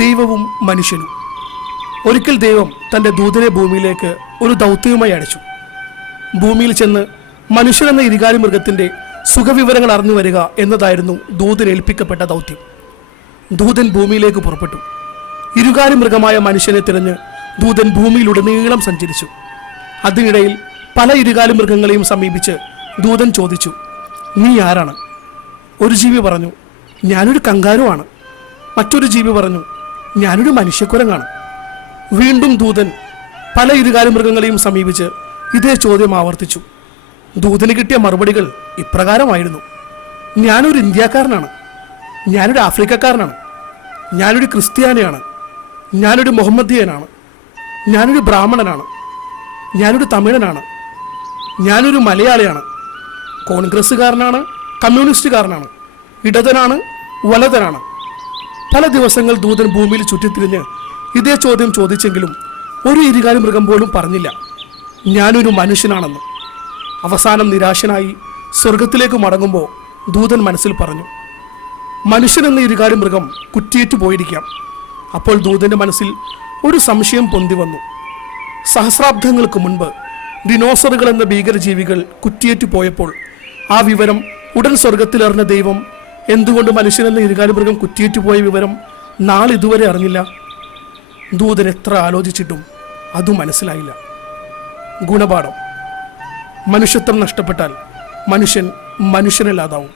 ദൈവവും മനുഷ്യനും. ഒരിക്കൽ ദൈവം തൻ്റെ ദൂതനെ ഭൂമിയിലേക്ക് ഒരു ദൗത്യവുമായി അയച്ചു. ഭൂമിയിൽ ചെന്ന് മനുഷ്യനെന്ന ഇരുകാലി മൃഗത്തിൻ്റെ സുഖവിവരങ്ങൾ അറിഞ്ഞു വരിക എന്നതായിരുന്നു ദൂതൻ ഏൽപ്പിക്കപ്പെട്ട ദൗത്യം. ദൂതൻ ഭൂമിയിലേക്ക് പുറപ്പെട്ടു. ഇരുകാലി മൃഗമായ മനുഷ്യനെ തിരഞ്ഞ് ദൂതൻ ഭൂമിയിലുടനീളം സഞ്ചരിച്ചു. അതിനിടയിൽ പല ഇരുകാലി മൃഗങ്ങളെയും സമീപിച്ച് ദൂതൻ ചോദിച്ചു, നീ ആരാണ്? ഒരു ജീവി പറഞ്ഞു, ഞാനൊരു കങ്കാരുവാണ്. മറ്റൊരു ജീവി പറഞ്ഞു, ഞാനൊരു മനുഷ്യക്കുരങ്ങാണ്. വീണ്ടും ദൂതൻ പല ഇരുകാലി മൃഗങ്ങളെയും സമീപിച്ച് ഇതേ ചോദ്യം ആവർത്തിച്ചു. ദൂതന് കിട്ടിയ മറുപടികൾ ഇപ്രകാരമായിരുന്നു: ഞാനൊരു ഇന്ത്യക്കാരനാണ്, ഞാനൊരു ആഫ്രിക്കക്കാരനാണ്, ഞാനൊരു ക്രിസ്ത്യാനിയാണ്, ഞാനൊരു മുഹമ്മദിയനാണ്, ഞാനൊരു ബ്രാഹ്മണനാണ്, ഞാനൊരു തമിഴനാണ്, ഞാനൊരു മലയാളിയാണ്, കോൺഗ്രസ്സുകാരനാണ്, കമ്മ്യൂണിസ്റ്റുകാരനാണ്, ഇടതനാണ്, വലതനാണ്. പല ദിവസങ്ങൾ ദൂതൻ ഭൂമിയിൽ ചുറ്റിത്തിരിഞ്ഞ് ഇതേ ചോദ്യം ചോദിച്ചെങ്കിലും ഒരു ഇരുകാലി മൃഗം പോലും പറഞ്ഞില്ല ഞാനൊരു മനുഷ്യനാണെന്ന്. അവസാനം നിരാശനായി സ്വർഗത്തിലേക്ക് മടങ്ങുമ്പോൾ ദൂതൻ മനസ്സിൽ പറഞ്ഞു, മനുഷ്യനെന്ന ഇരുകാലി മൃഗം കുറ്റിയേറ്റു പോയിരിക്കാം. അപ്പോൾ ദൂതൻ്റെ മനസ്സിൽ ഒരു സംശയം പൊന്തി വന്നു. സഹസ്രാബ്ദങ്ങൾക്ക് മുൻപ് ഡിനോസറുകൾ എന്ന ഭീകരജീവികൾ കുറ്റിയേറ്റു പോയപ്പോൾ ആ വിവരം ഉടൻ സ്വർഗത്തിലറിഞ്ഞ ദൈവം എന്തുകൊണ്ട് മനുഷ്യനെന്ന ഇരുകാലി മൃഗം കുറ്റിയേറ്റുപോയ വിവരം നാളിതുവരെ അറിഞ്ഞില്ല? ദൂതൻ എത്ര ആലോചിച്ചിട്ടും അതും മനസ്സിലായില്ല. ഗുണപാഠം: മനുഷ്യത്വം നഷ്ടപ്പെട്ടാൽ മനുഷ്യൻ മനുഷ്യനല്ലാതാവും.